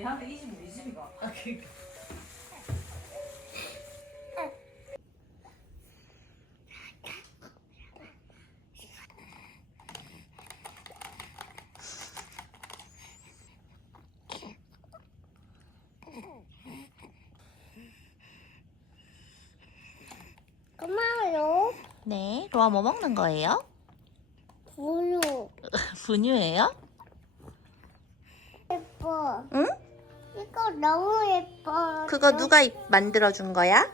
얘한테 이 집이 이 집이가. 아, 그니까. 고마워요. 네, 로아 뭐 먹는 거예요? 부유. 분유예요? 예뻐. 응? 너무 예뻐. 그거 누가 이- 만들어준 거야?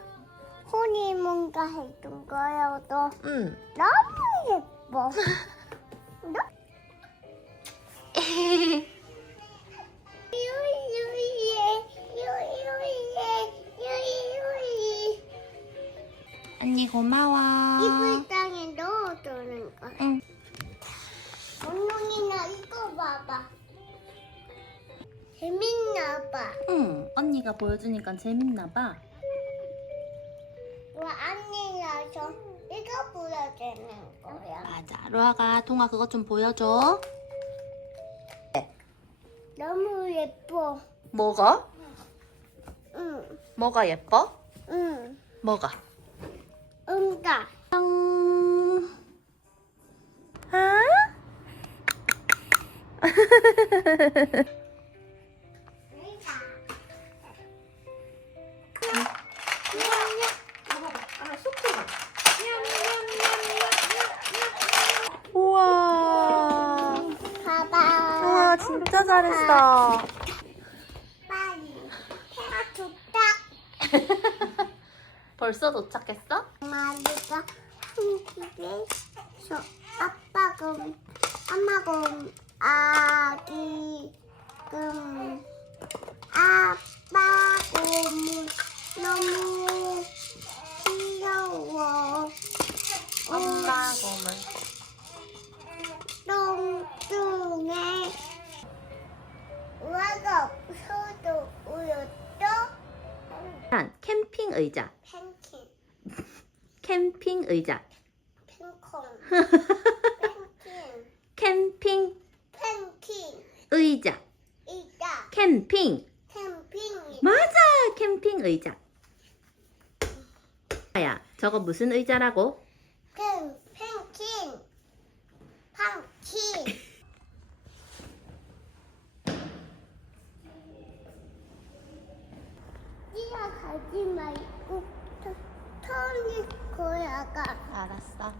혼이 뭔가 해준 거야. 너 응. 너무 예뻐. 너? 유유예, 유유예, 유유예. 언니 고마워. 이불 땅에 넣어두는 거. 응. 언둥이나 이거 봐봐. 언니가 보여주니까 재밌나 봐. 와 안내라서 이거 보여주는 거야. 맞아. 로아가 동아 그것 좀 보여줘. 너무 예뻐. 뭐가? 응, 뭐가 예뻐? 응, 뭐가? 응가. 짠. 아? 진짜 잘했어. 빨리. 해가 좋다. 벌써 도착했어? 엄마가 한 집에서 아빠가 엄마가 아기 금 아빠 곰 너무 의자. 팬킨, 캠핑 의자. 핑콩, 팬킨, 캠핑 의자. 이다, 캠핑. 캠핑이. 맞아. 캠핑 의자. 야, 저거 무슨 의자라고? 팬, 팬킨, 팡킨. 말고 터- 턴이 거야가. 알았어.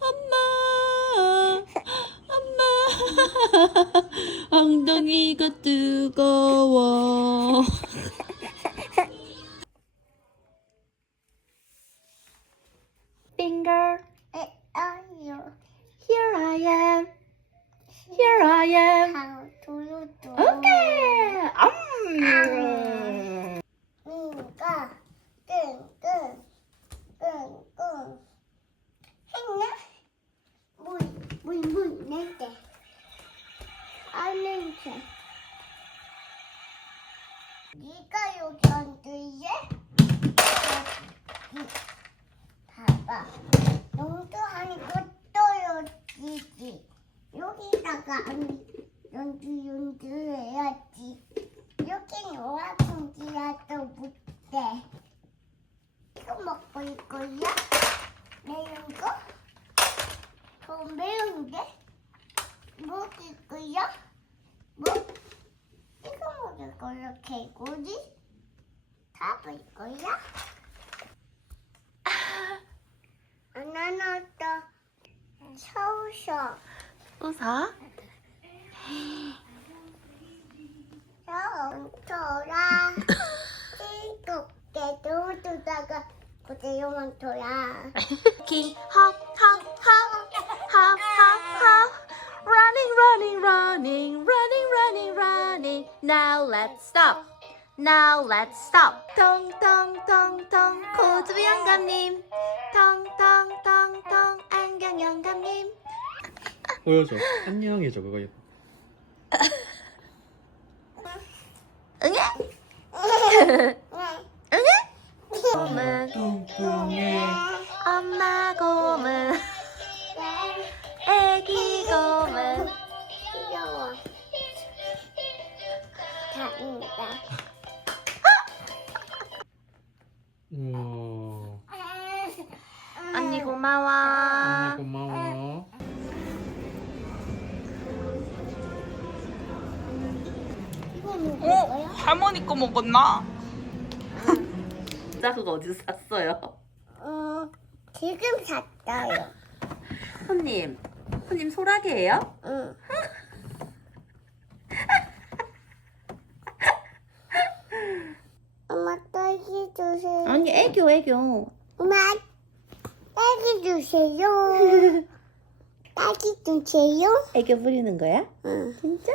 엄마, 엄마, 엉덩이가 뜨거워. Finger, 에, 아유, here I am, here I am. 방 두루두. 오케이. 음. 니가 끙끙 끙끙 했나? 물물물 낼때 아는데 니가 여기 앉을래? 봐봐 농도하니 것도 여기지 여기다가 안 연주 연주해야지 여기 노란콩이라도 묻대 이거 먹고 있거야? 매운 거? 더 매운데? 먹을 거야? 뭐? 이거 먹을 거야 개구리? 잡을 거야? 나나도 서우서 웃어? 일곱 개 두두다가 고대용한 토야 King hop hop hop hop hop hop running running running running running running now let's stop now let's stop 통통통통 고주 영감님 통통통통 안경 영감님 보여줘. 안녕해줘 그거. 응애 응. 응애 곰은. 엄마 곰은 우와. 언니 아. 고마워. 언니 고마워. 어? 할머니 거 먹었나? 나 그거 어디서 샀어요? 어, 지금 샀어요. 손님, 손님 소라게예요? 응. 아, 애교 애교. 엄마 딸기 주세요. 딸기 주세요. 애교 부리는 거야? 응. 진짜?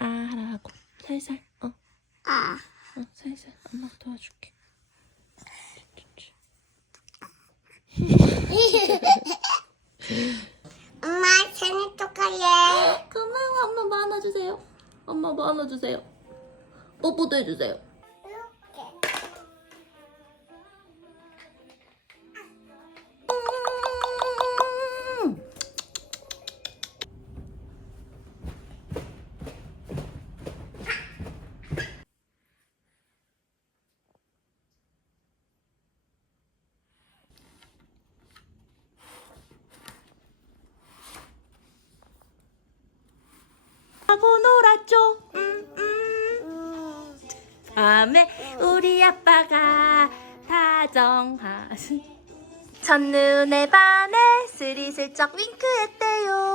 아 하라고 살살 어, 아. 어 살살 엄마가 도와줄게 엄마 생일 축하해. 고마워 엄마 뭐 안아주세요 엄마 뭐 안아주세요 뽀뽀도 해주세요 밤에 우리 아빠가 다정하신 첫눈에 반해 스리슬쩍 윙크했대요.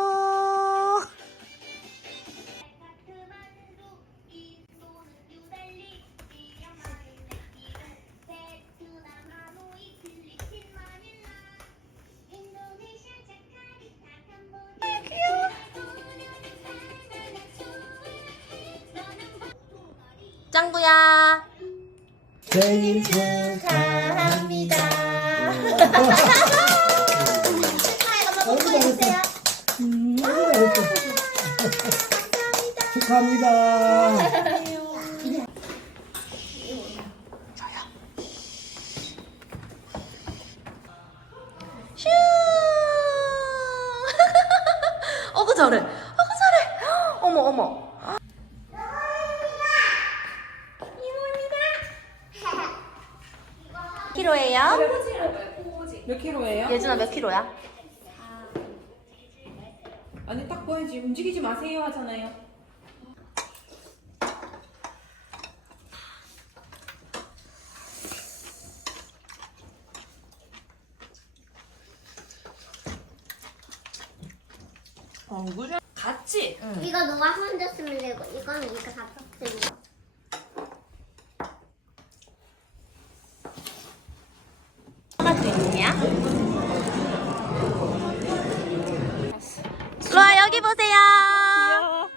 짱구야. 생일 축하합니다. 잘했어. 음, 너무 잘했어. 축하합니다. 슈. 어그 잘해. 어그 잘해. 어머 어머. 키로예요? 몇 킬로예요? 예준아 몇 키로야? 아니 딱 보여야지 움직이지 마세요 하잖아요 엉구려 같이 이거 너가 혼자 쓰면 되고 이거는 이거 다 쓰는 거. 있냐? 로아 여기 보세요.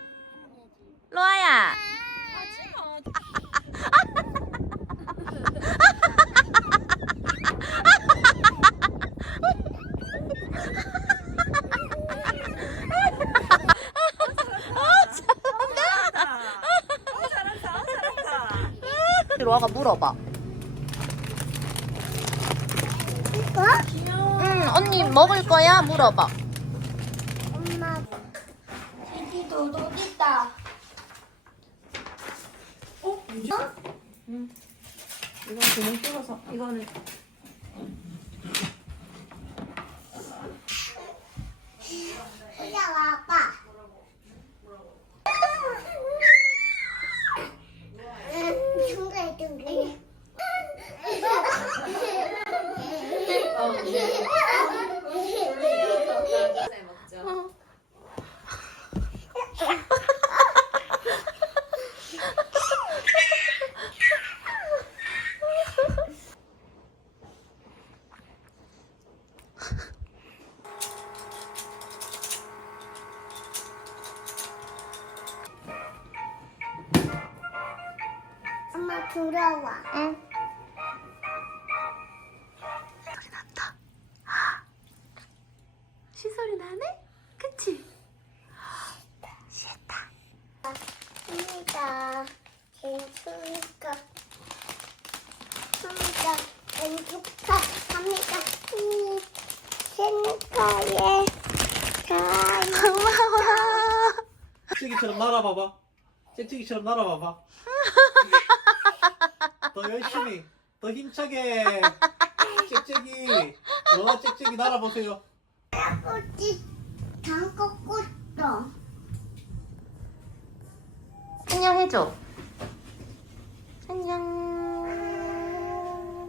로아야. 로아가 물어봐. 응, 언니 먹을 거야? 물어봐. 엄마. 여기 도둑 있다. 이건 구멍 뚫어서 이거는 올라와 아 나네? 그치? 시했다. 합니다. 괜찮으니까. 합니다. 왼쪽가 합니다. 음, 생각에 잘. 고마워. 찌기처럼 날아봐봐. 찌찌기처럼 날아봐봐. 더 열심히, 더 힘차게. 짹짹이 어 짹짹이 날아보세요 꽃이 잠깐 꽂어. 안녕 해줘. 안녕.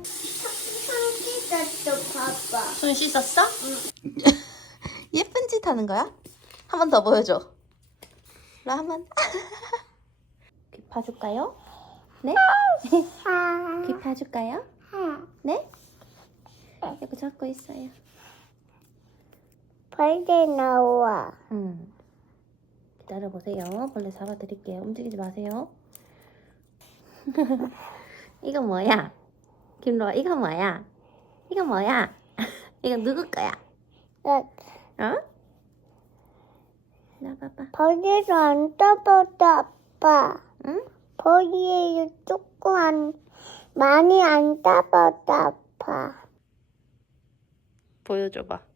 손짓도 봐봐. 손 씻었어? 예쁜 짓 하는 거야? 한 번 더 보여줘. 나한 번. 귀 파줄까요? 네? 아, 귀 파줄까요? 아. 네? 이거 잡고 있어요. 벌레 나와. 음. 기다려 보세요. 벌레 잡아드릴게요. 움직이지 마세요. 이거 뭐야? 김로아 이거 뭐야? 이거 뭐야? 이거 누구 거야? 나 어? 나 봐봐. 벌레도 안 떠봤다, 아빠. 응? 벌레 조금 안, 많이 안 떠봤다, 아빠. 보여줘봐.